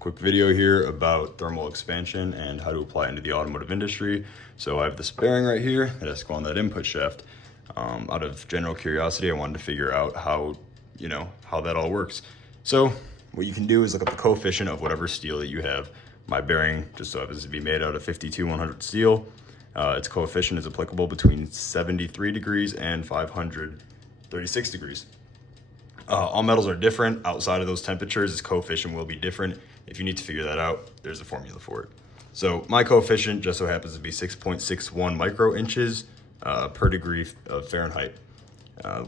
quick video here about thermal expansion and how to apply it into the automotive industry. So I have this bearing right here that has to go on that input shaft. Out of general curiosity, I wanted to figure out how that all works. So what you can do is look up the coefficient of whatever steel that you have. My bearing just so happens to be made out of 52-100 steel. Its coefficient is applicable between 73 degrees and 536 degrees. All metals are different. Outside of those temperatures, its coefficient will be different. If you need to figure that out, there's a formula for it. So my coefficient just so happens to be 6.61 micro inches per degree of Fahrenheit.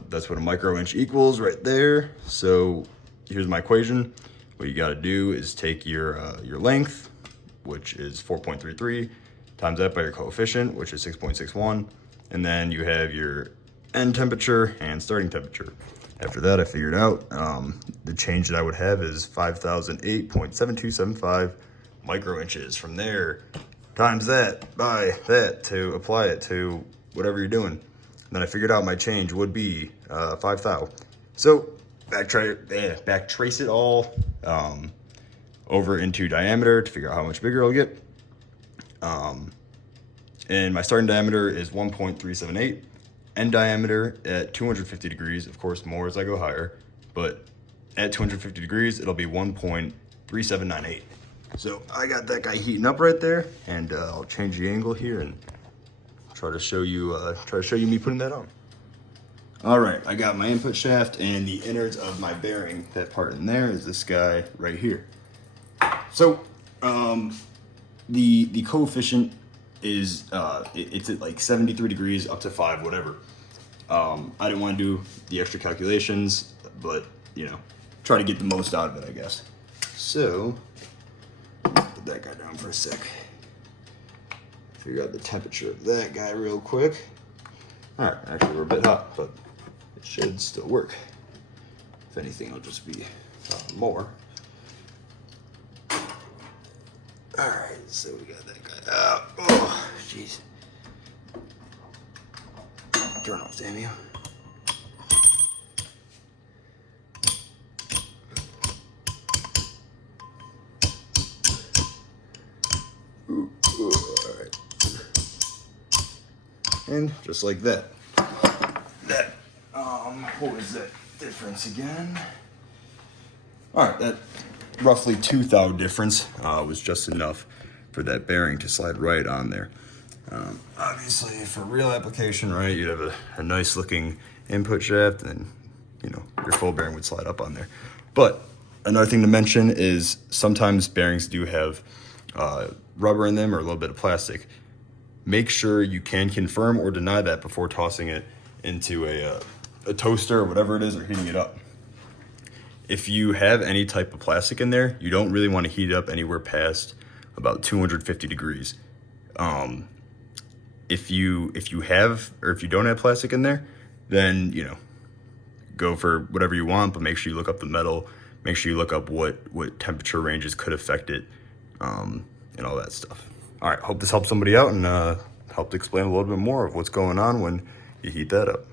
That's what a micro inch equals right there. So here's my equation. What you got to do is take your length, which is 4.33, times that by your coefficient, which is 6.61, and then you have your end temperature and starting temperature. After that, I figured out the change that I would have is 5,008.7275 micro inches. From there, times that by that to apply it to whatever you're doing. And then I figured out my change would be 5,000. So backtrace it all over into diameter to figure out how much bigger it'll get. And my starting diameter is 1.378. End diameter at 250 degrees, of course more as I go higher, but at 250 degrees it'll be 1.3798. So I got that guy heating up right there, and I'll change the angle here and try to show you me putting that on. All right, I got my input shaft and the innards of my bearing. That part in there is this guy right here. So the coefficient is it's at like 73 degrees up to 5, whatever. I didn't want to do the extra calculations, but try to get the most out of it, I guess. So put that guy down for a sec. Figure out the temperature of that guy real quick. All right, actually we're a bit hot, but it should still work. If anything, it'll just be more. All right, so we got that guy out. Oh, jeez. Turn off, damn you. All right. And just like that. What was that difference again? All right, that roughly 2 thou difference was just enough for that bearing to slide right on there. Obviously, for real application, right, you'd have a nice looking input shaft, and your full bearing would slide up on there. But another thing to mention is sometimes bearings do have rubber in them or a little bit of plastic. Make sure you can confirm or deny that before tossing it into a toaster or whatever it is, or heating it up. If you have any type of plastic in there, you don't really want to heat it up anywhere past about 250 degrees. If you have, or if you don't have plastic in there, then go for whatever you want, but make sure you look up the metal, make sure you look up what temperature ranges could affect it, and all that stuff. All right, hope this helped somebody out and helped explain a little bit more of what's going on when you heat that up.